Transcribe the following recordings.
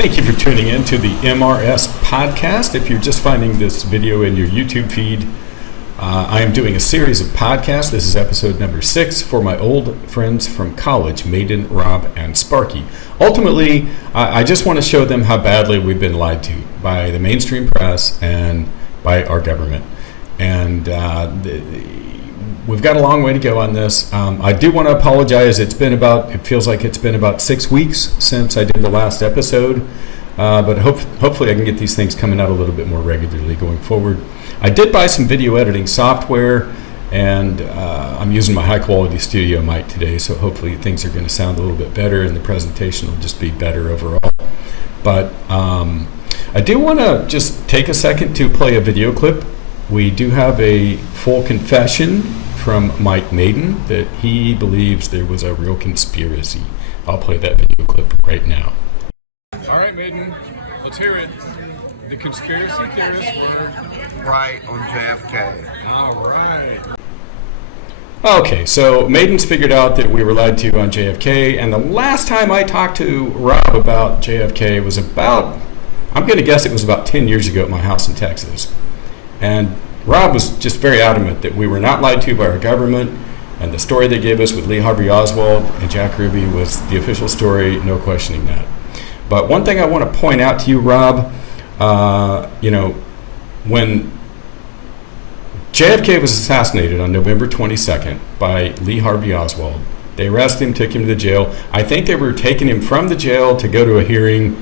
Thank you for tuning in to the MRS podcast. If you're just finding this video in your YouTube feed, I am doing a series of podcasts. This is episode number 6 for my old friends from college, Maiden, Rob, and Sparky. Ultimately, I just want to show them how badly we've been lied to by the mainstream press and by our government. And we've got a long way to go on this. I do want to apologize. It feels like it's been about 6 weeks since I did the last episode. But hopefully I can get these things coming out a little bit more regularly going forward. I did buy some video editing software, and I'm using my high-quality studio mic today, so hopefully things are going to sound a little bit better, and the presentation will just be better overall. But I do want to just take a second to play a video clip. We do have a full confession from Mike Maiden that he believes there was a real conspiracy. I'll play that video clip right now. All right, Maiden, let's hear it. The conspiracy theorists were right on JFK. All right. Okay, so Maiden's figured out that we were lied to on JFK, and the last time I talked to Rob about JFK was I'm going to guess it was about 10 years ago at my house in Texas. And Rob was just very adamant that we were not lied to by our government, and the story they gave us with Lee Harvey Oswald and Jack Ruby was the official story, no questioning that. But one thing I want to point out to you, Rob, when JFK was assassinated on November 22nd by Lee Harvey Oswald, they arrested him, took him to the jail. I think they were taking him from the jail to go to a hearing,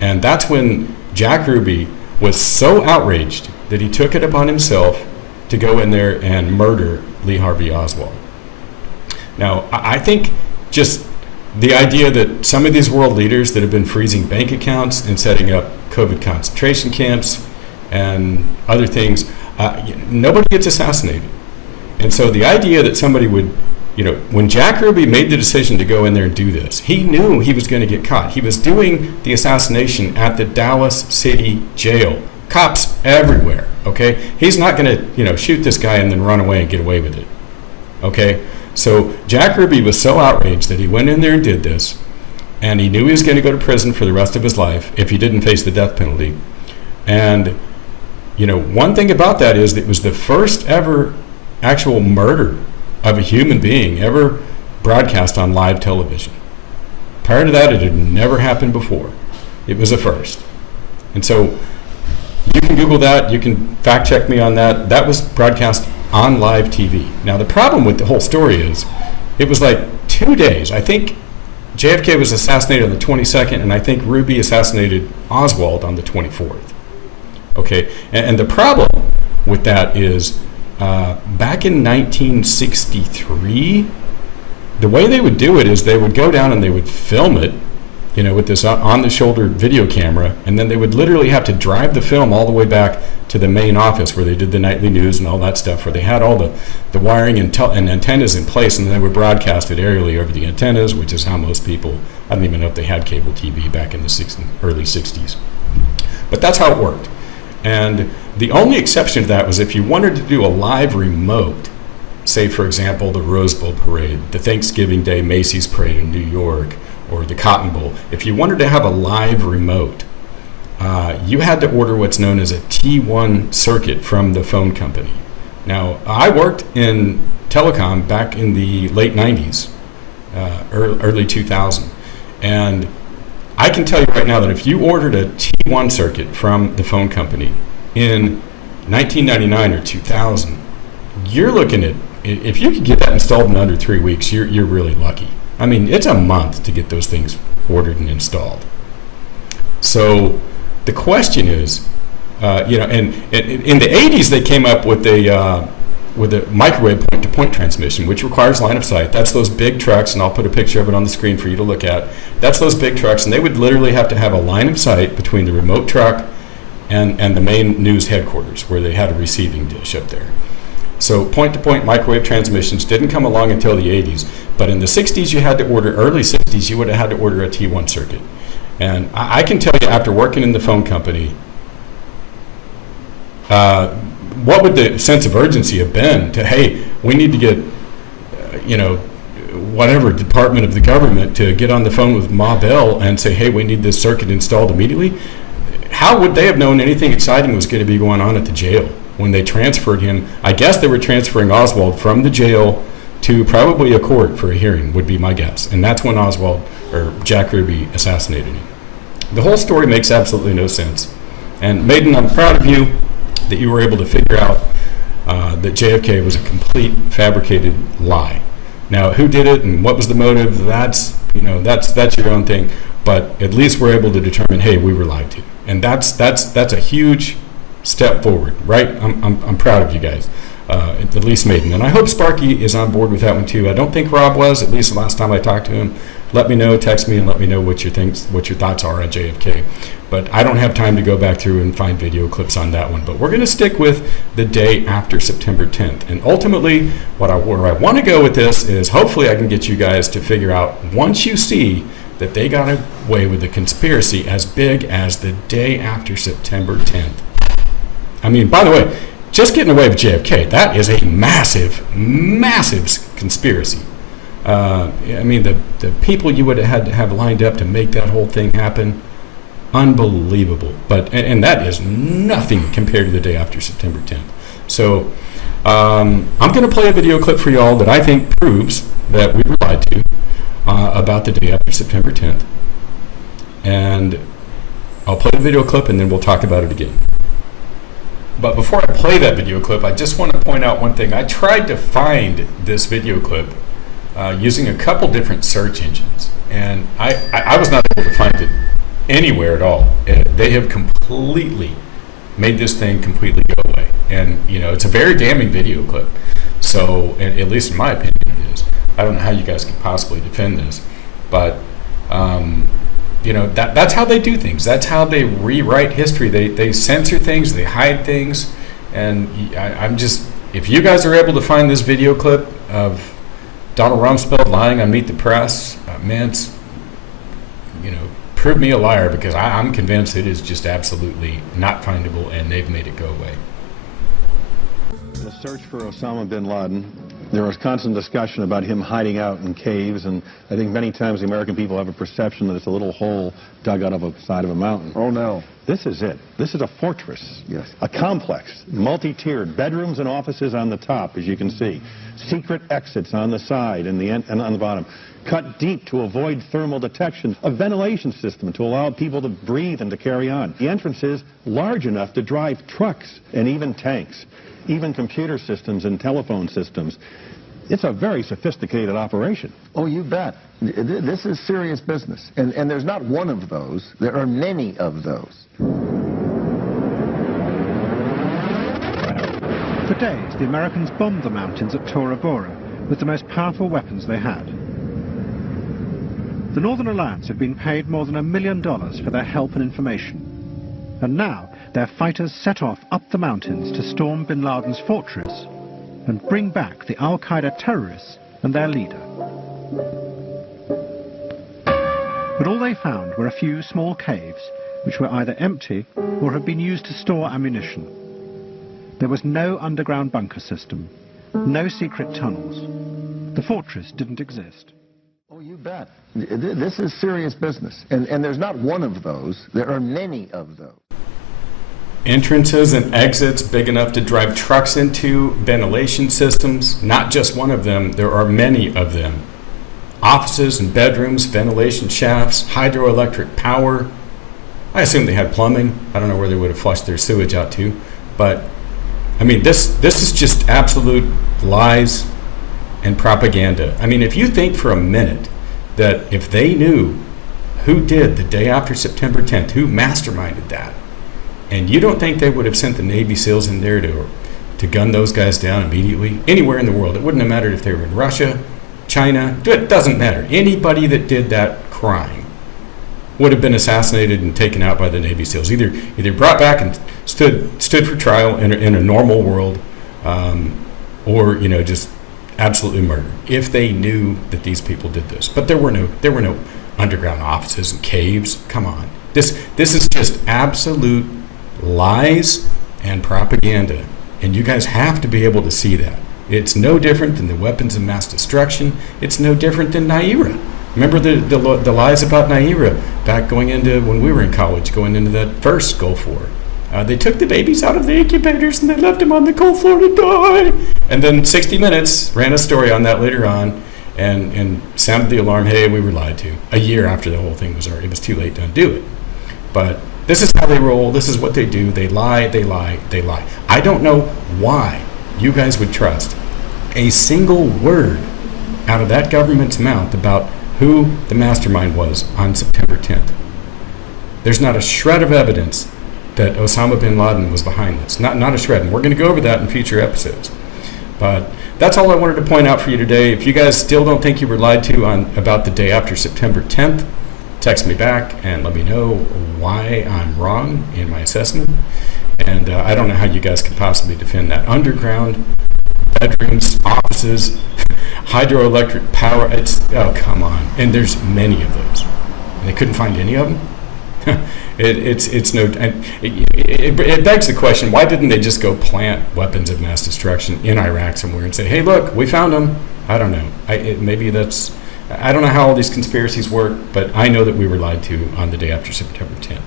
and that's when Jack Ruby was so outraged that he took it upon himself to go in there and murder Lee Harvey Oswald. Now, I think just the idea that some of these world leaders that have been freezing bank accounts and setting up COVID concentration camps and other things, nobody gets assassinated. And so the idea that somebody would, when Jack Ruby made the decision to go in there and do this, he knew he was going to get caught. He was doing the assassination at the Dallas City Jail. Cops everywhere, okay? He's not going to, shoot this guy and then run away and get away with it, okay? So Jack Ruby was so outraged that he went in there and did this, and he knew he was going to go to prison for the rest of his life if he didn't face the death penalty. And, one thing about that is it was the first ever actual murder of a human being ever broadcast on live television. Prior to that, it had never happened before. It was a first. And so you can Google that. You can fact check me on that. That was broadcast on live TV. Now, the problem with the whole story is it was like 2 days. I think JFK was assassinated on the 22nd, and I think Ruby assassinated Oswald on the 24th. Okay, and the problem with that is back in 1963, the way they would do it is they would go down and they would film it, with this on-the-shoulder video camera, and then they would literally have to drive the film all the way back to the main office where they did the nightly news and all that stuff, where they had all the wiring and antennas in place, and then they would broadcast it aerially over the antennas, which is how most people, I don't even know if they had cable TV back in the early 60s. But that's how it worked. And the only exception to that was if you wanted to do a live remote, say, for example, the Rose Bowl Parade, the Thanksgiving Day Macy's Parade in New York, or the Cotton Bowl, if you wanted to have a live remote, you had to order what's known as a T1 circuit from the phone company. Now, I worked in telecom back in the late 90s, early 2000, and I can tell you right now that if you ordered a T1 circuit from the phone company in 1999 or 2000, you're looking at, if you could get that installed in under 3 weeks, you're really lucky. I mean, it's a month to get those things ordered and installed. So the question is, and in the 80s they came up with a microwave point-to-point transmission, which requires line of sight. That's those big trucks, and I'll put a picture of it on the screen for you to look at. That's those big trucks, and they would literally have to have a line of sight between the remote truck and the main news headquarters, where they had a receiving dish up there. So point-to-point microwave transmissions didn't come along until the 80s, but in the 60s early 60s, you would have had to order a T1 circuit. And I can tell you, after working in the phone company, what would the sense of urgency have been to, hey, we need to get, whatever department of the government to get on the phone with Ma Bell and say, hey, we need this circuit installed immediately. How would they have known anything exciting was going to be going on at the jail when they transferred him? I guess they were transferring Oswald from the jail to probably a court for a hearing, would be my guess. And that's when Jack Ruby assassinated him. The whole story makes absolutely no sense. And Maiden, I'm proud of you that you were able to figure out that JFK was a complete fabricated lie. Now, who did it and what was the motive? That's your own thing. But at least we're able to determine, hey, we were lied to, and that's a huge step forward, right? I'm proud of you guys, at least Maiden, and I hope Sparky is on board with that one too. I don't think Rob was, at least the last time I talked to him. Let me know, text me, and let me know what your thoughts are on JFK. But I don't have time to go back through and find video clips on that one. But we're going to stick with the day after September 10th. And ultimately, where I want to go with this is hopefully I can get you guys to figure out, once you see that they got away with a conspiracy as big as the day after September 10th. I mean, by the way, just getting away with JFK, that is a massive, massive conspiracy. I mean, the people you would have had to have lined up to make that whole thing happen, unbelievable. But and that is nothing compared to the day after September 10th. So I'm going to play a video clip for y'all that I think proves that we were lied to about the day after September 10th. And I'll play the video clip and then we'll talk about it again. But before I play that video clip, I just want to point out one thing. I tried to find this video clip using a couple different search engines, and I was not able to find it anywhere at all. They have completely made this thing completely go away. And, it's a very damning video clip. So, at least in my opinion, it is. I don't know how you guys can possibly defend this, but that's how they do things. That's how they rewrite history. They censor things, they hide things, and if you guys are able to find this video clip of Donald Rumsfeld lying on Meet the Press, man, prove me a liar, because I'm convinced it is just absolutely not findable, and they've made it go away. The search for Osama bin Laden, there was constant discussion about him hiding out in caves, and I think many times the American people have a perception that it's a little hole dug out of a side of a mountain. Oh, no. This is it. This is a fortress. Yes. A complex, multi-tiered, bedrooms and offices on the top, as you can see. Secret exits on the side and on the bottom. Cut deep to avoid thermal detection. A ventilation system to allow people to breathe and to carry on. The entrance is large enough to drive trucks and even tanks. Even computer systems and telephone systems. It's a very sophisticated operation. Oh, you bet. This is serious business. And there's not one of those. There are many of those. For days, the Americans bombed the mountains at Tora Bora with the most powerful weapons they had. The Northern Alliance had been paid more than $1 million for their help and information. And now, their fighters set off up the mountains to storm bin Laden's fortress and bring back the Al-Qaeda terrorists and their leader. But all they found were a few small caves, which were either empty or had been used to store ammunition. There was no underground bunker system, no secret tunnels. The fortress didn't exist. Oh, you bet. This is serious business. And there's not one of those. There are many of those. Entrances and exits big enough to drive trucks into, ventilation systems, not just one of them, there are many of them. Offices and bedrooms, ventilation shafts, hydroelectric power. I assume they had plumbing. I don't know where they would have flushed their sewage out to, but I mean, this is just absolute lies and propaganda. I mean, if you think for a minute that if they knew who did the day after September 10th, who masterminded that, and you don't think they would have sent the Navy SEALs in there to gun those guys down immediately? Anywhere in the world. It wouldn't have mattered if they were in Russia, China. It doesn't matter. Anybody that did that crime would have been assassinated and taken out by the Navy SEALs. Either brought back and stood for trial in a normal world, or just absolutely murdered if they knew that these people did this. But there were no underground offices and caves. Come on. This is just absolute lies and propaganda, and you guys have to be able to see that. It's no different than the weapons of mass destruction. It's no different than Naira. Remember the lies about Naira back going into when we were in college, going into that first Gulf War. They took the babies out of the incubators and they left them on the cold floor to die. And then 60 Minutes ran a story on that later on and sounded the alarm, hey, we were lied to. A year after the whole thing was over. It was too late to undo it. But this is how they roll. This is what they do. They lie, they lie, they lie. I don't know why you guys would trust a single word out of that government's mouth about who the mastermind was on September 10th. There's not a shred of evidence that Osama bin Laden was behind this. Not a shred. And we're going to go over that in future episodes. But that's all I wanted to point out for you today. If you guys still don't think you were lied to about the day after September 10th, text me back and let me know why I'm wrong in my assessment. And I don't know how you guys could possibly defend that. Underground, bedrooms, offices, hydroelectric power. Oh, come on. And there's many of those. And they couldn't find any of them? It begs the question, why didn't they just go plant weapons of mass destruction in Iraq somewhere and say, hey, look, we found them? I don't know. I don't know how all these conspiracies work, but I know that we were lied to on the day after September 10th.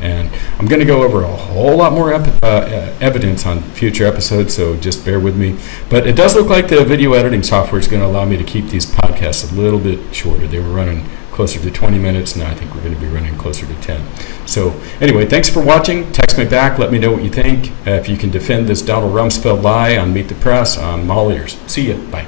And I'm going to go over a whole lot more evidence on future episodes, so just bear with me. But it does look like the video editing software is going to allow me to keep these podcasts a little bit shorter. They were running closer to 20 minutes, and I think we're going to be running closer to 10. So anyway, thanks for watching. Text me back. Let me know what you think. If you can defend this Donald Rumsfeld lie on Meet the Press, I'm all ears. See ya. Bye.